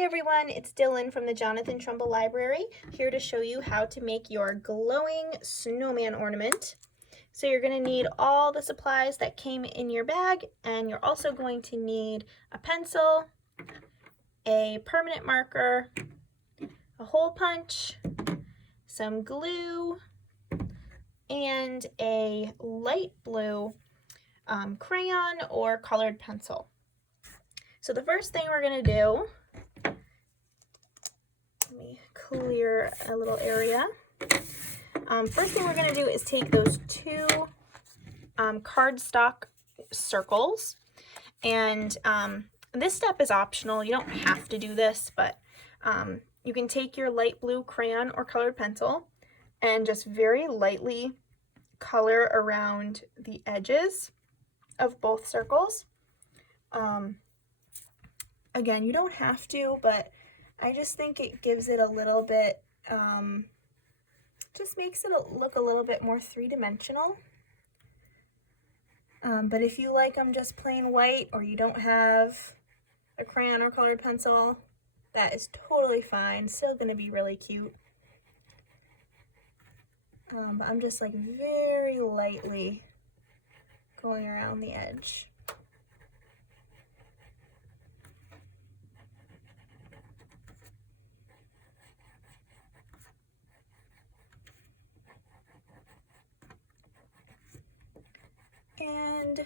Hi everyone, it's Dylan from the Jonathan Trumbull Library, here to show you how to make your glowing snowman ornament. So you're going to need all the supplies that came in your bag, and you're also going to need a pencil, a permanent marker, a hole punch, some glue, and a light blue crayon or colored pencil. So the first thing we're going to do, let me clear a little area. First thing we're going to do is take those two cardstock circles, and this step is optional. You don't have to do this, but you can take your light blue crayon or colored pencil and just very lightly color around the edges of both circles. Again, you don't have to, but I just think it gives it a little bit, just makes it look a little bit more three-dimensional. But if you like them just plain white, or you don't have a crayon or colored pencil, that is totally fine. Still going to be really cute. But I'm just like very lightly going around the edge. And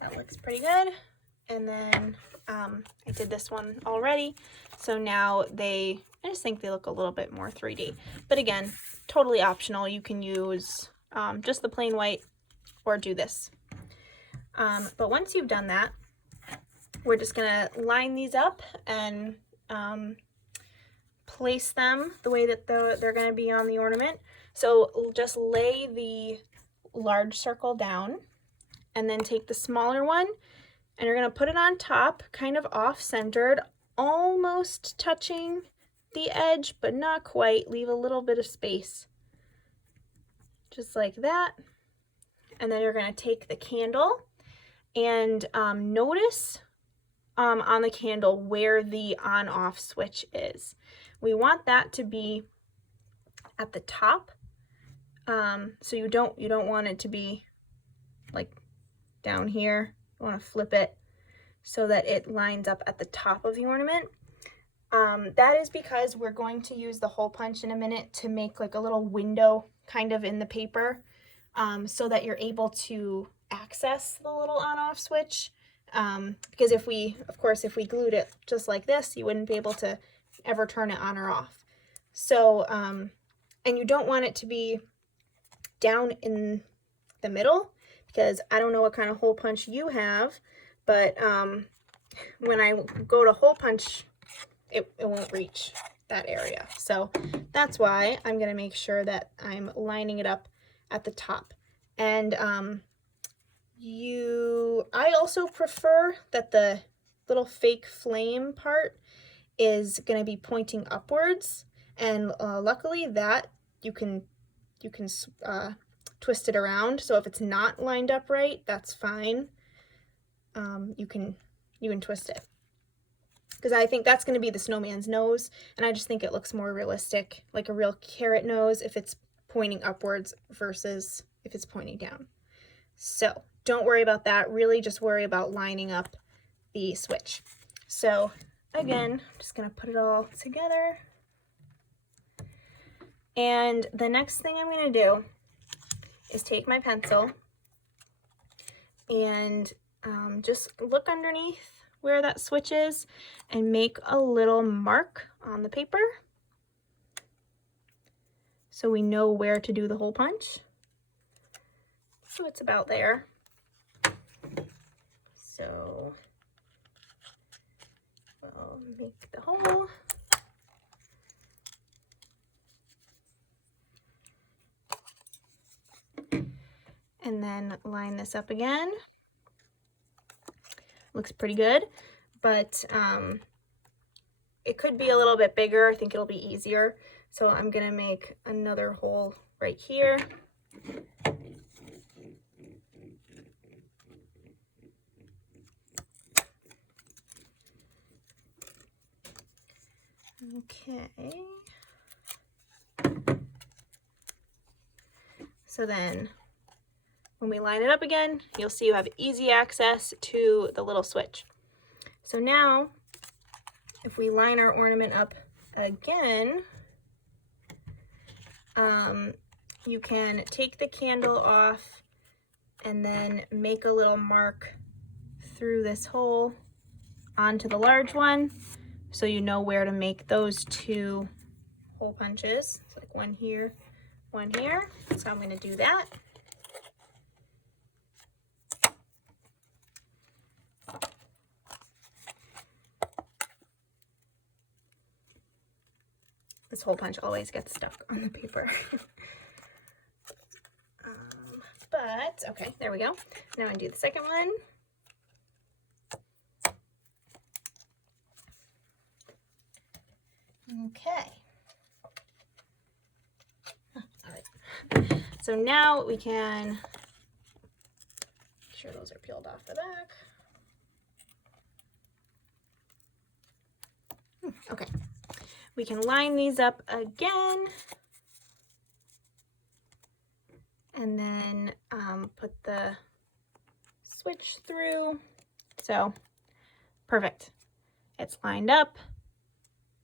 that looks pretty good. And then I did this one already, so now I just think they look a little bit more 3D. But again, totally optional. You can use just the plain white or do this. But once you've done that, we're just gonna line these up and place them the way that they're gonna be on the ornament. So just lay the large circle down and then take the smaller one, and you're going to put it on top, kind of off-centered, almost touching the edge, but not quite. Leave a little bit of space, just like that. And then you're going to take the candle and notice on the candle where the on-off switch is. We want that to be at the top. So you don't want it to be like down here. You want to flip it so that it lines up at the top of the ornament. That is because we're going to use the hole punch in a minute to make like a little window kind of in the paper, so that you're able to access the little on-off switch. Because if we glued it just like this, you wouldn't be able to ever turn it on or off. So, and you don't want it to be down in the middle, because I don't know what kind of hole punch you have, but when I go to hole punch, it won't reach that area. So that's why I'm going to make sure that I'm lining it up at the top. And I also prefer that the little fake flame part is going to be pointing upwards, and luckily that you can twist it around. So if it's not lined up right, that's fine. You can twist it, because I think that's going to be the snowman's nose, and I just think it looks more realistic, like a real carrot nose, if it's pointing upwards versus if it's pointing down. So don't worry about that. Really just worry about lining up the switch. So again, I'm just going to put it all together. And the next thing I'm going to do is take my pencil and just look underneath where that switch is and make a little mark on the paper so we know where to do the hole punch. So it's about there. So I'll make the hole. And then line this up again. Looks pretty good, but it could be a little bit bigger. I think it'll be easier. So I'm gonna make another hole right here. Okay. So then when we line it up again, you'll see you have easy access to the little switch. So now, if we line our ornament up again, you can take the candle off and then make a little mark through this hole onto the large one, so you know where to make those two hole punches. It's like one here, one here. So I'm going to do that. This hole punch always gets stuck on the paper. But okay, there we go. Now I do the second one. Okay. All right. So now we can make sure those are peeled off the back. Okay. We can line these up again. And then put the switch through. So perfect. It's lined up.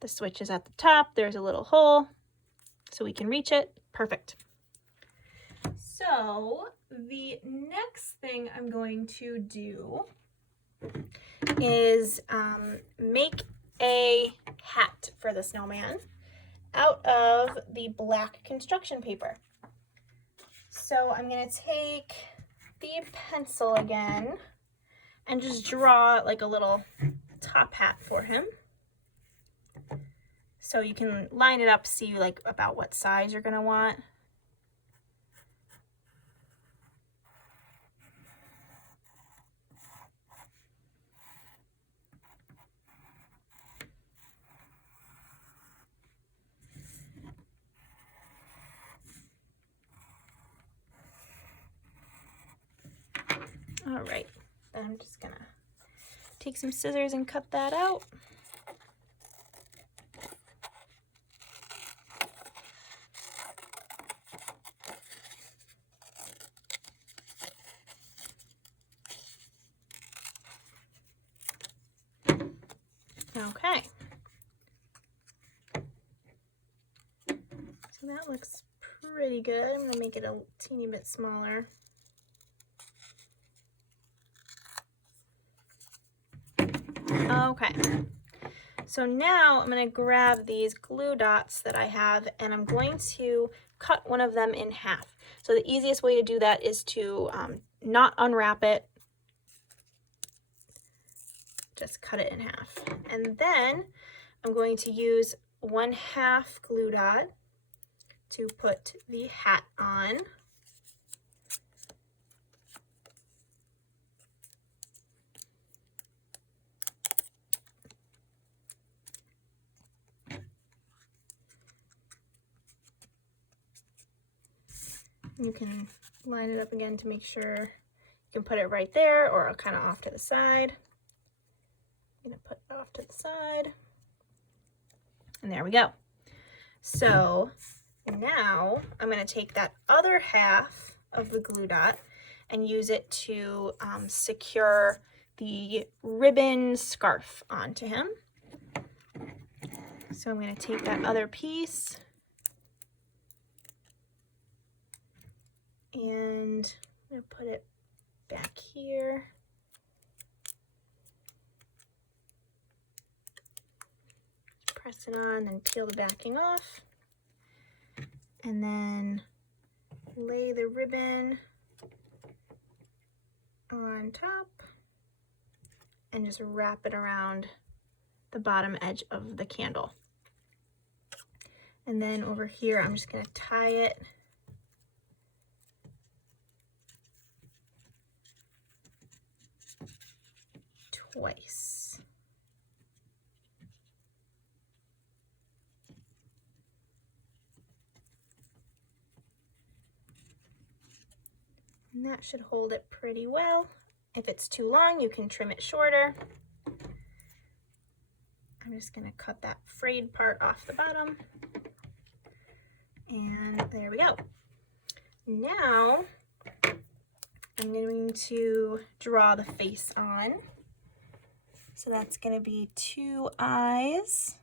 The switch is at the top. There's a little hole so we can reach it. Perfect. So the next thing I'm going to do is make a hat for the snowman out of the black construction paper. So I'm going to take the pencil again and just draw like a little top hat for him. So you can line it up, see like about what size you're going to want. All right, then I'm just gonna take some scissors and cut that out. Okay. So that looks pretty good. I'm gonna make it a teeny bit smaller. Okay, so now I'm going to grab these glue dots that I have and I'm going to cut one of them in half. So the easiest way to do that is to not unwrap it, just cut it in half. And then I'm going to use 1/2 glue dot to put the hat on. You can line it up again to make sure you can put it right there or kind of off to the side. I'm going to put it off to the side. And there we go. So now I'm going to take that other half of the glue dot and use it to secure the ribbon scarf onto him. So I'm going to take that other piece and I'm going to put it back here. Press it on and peel the backing off. And then lay the ribbon on top and just wrap it around the bottom edge of the candle. And then over here, I'm just going to tie it twice. And that should hold it pretty well. If it's too long, you can trim it shorter. I'm just gonna cut that frayed part off the bottom. And there we go. Now I'm going to draw the face on. So that's gonna be 2 eyes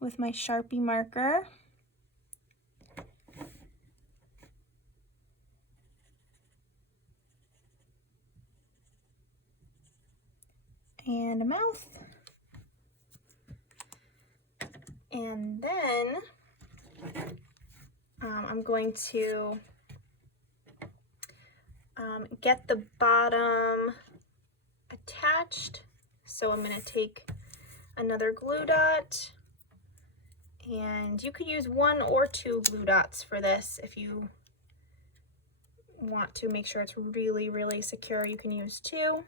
with my Sharpie marker. And a mouth. And then I'm going to get the bottom attached. So I'm going to take another glue dot, and you could use 1 or 2 glue dots for this. If you want to make sure it's really, really secure, you can use 2. So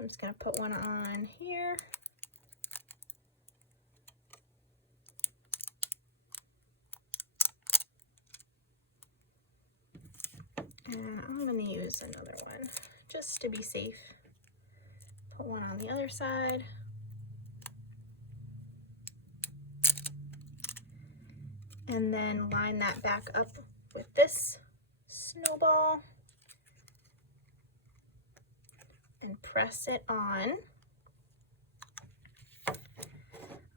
I'm just going to put one on here. And I'm going to use another one just to be safe. Put one on the other side. And then line that back up with this snowball and press it on.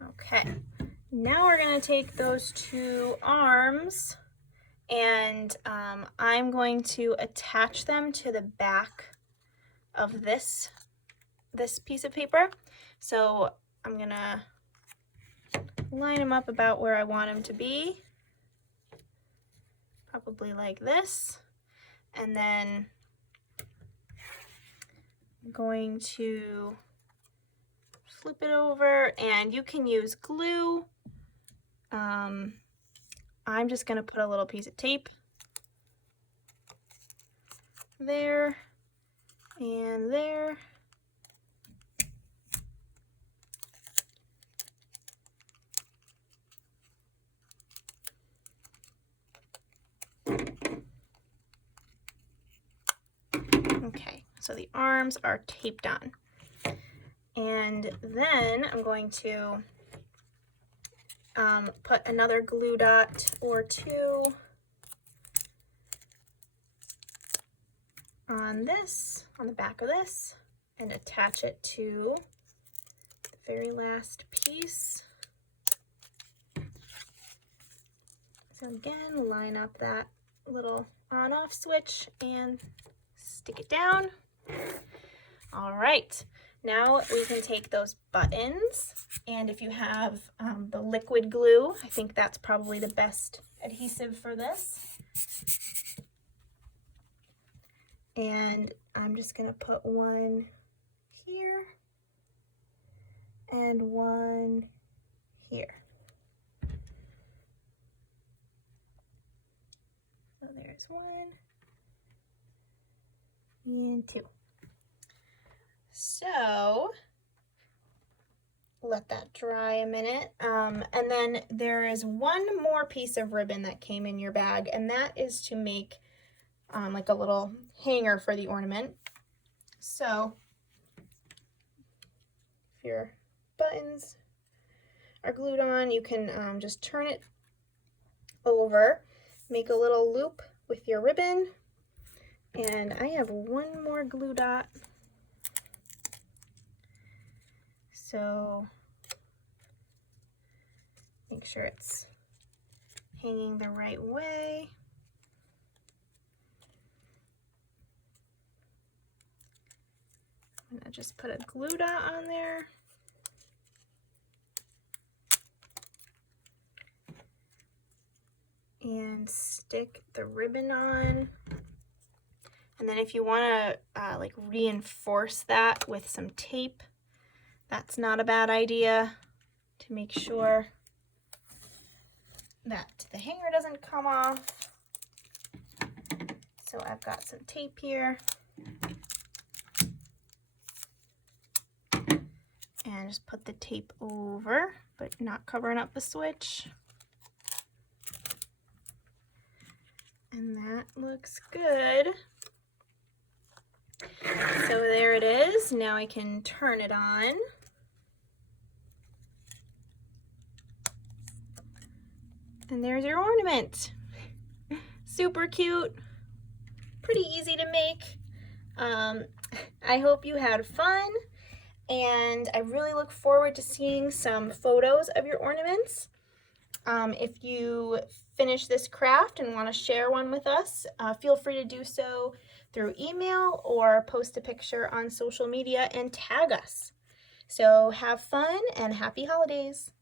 Okay, now we're going to take those 2 arms and I'm going to attach them to the back of this piece of paper. So I'm gonna line them up about where I want them to be, probably like this, and then I'm going to flip it over, and you can use glue. I'm just gonna put a little piece of tape there and there. Okay, so the arms are taped on. And then I'm going to put another glue dot or 2 on the back of this, and attach it to the very last piece. So again, line up that little on-off switch and stick it down. All right, now we can take those buttons, and if you have the liquid glue, I think that's probably the best adhesive for this. And I'm just gonna put one here and one here. So there's 1 and 2. So let that dry a minute. And then there is 1 more piece of ribbon that came in your bag, and that is to make like a little hanger for the ornament. So if your buttons are glued on, you can just turn it over, make a little loop with your ribbon. And I have 1 more glue dot. So make sure it's hanging the right way. I'm gonna just put a glue dot on there. And stick the ribbon on. And then if you want to like reinforce that with some tape, that's not a bad idea, to make sure that the hanger doesn't come off. So I've got some tape here. And just put the tape over, but not covering up the switch. And that looks good. So there it is. Now I can turn it on. And there's your ornament. Super cute, pretty easy to make. I hope you had fun, and I really look forward to seeing some photos of your ornaments. If you finish this craft and want to share one with us, feel free to do so through email or post a picture on social media and tag us. So have fun and happy holidays.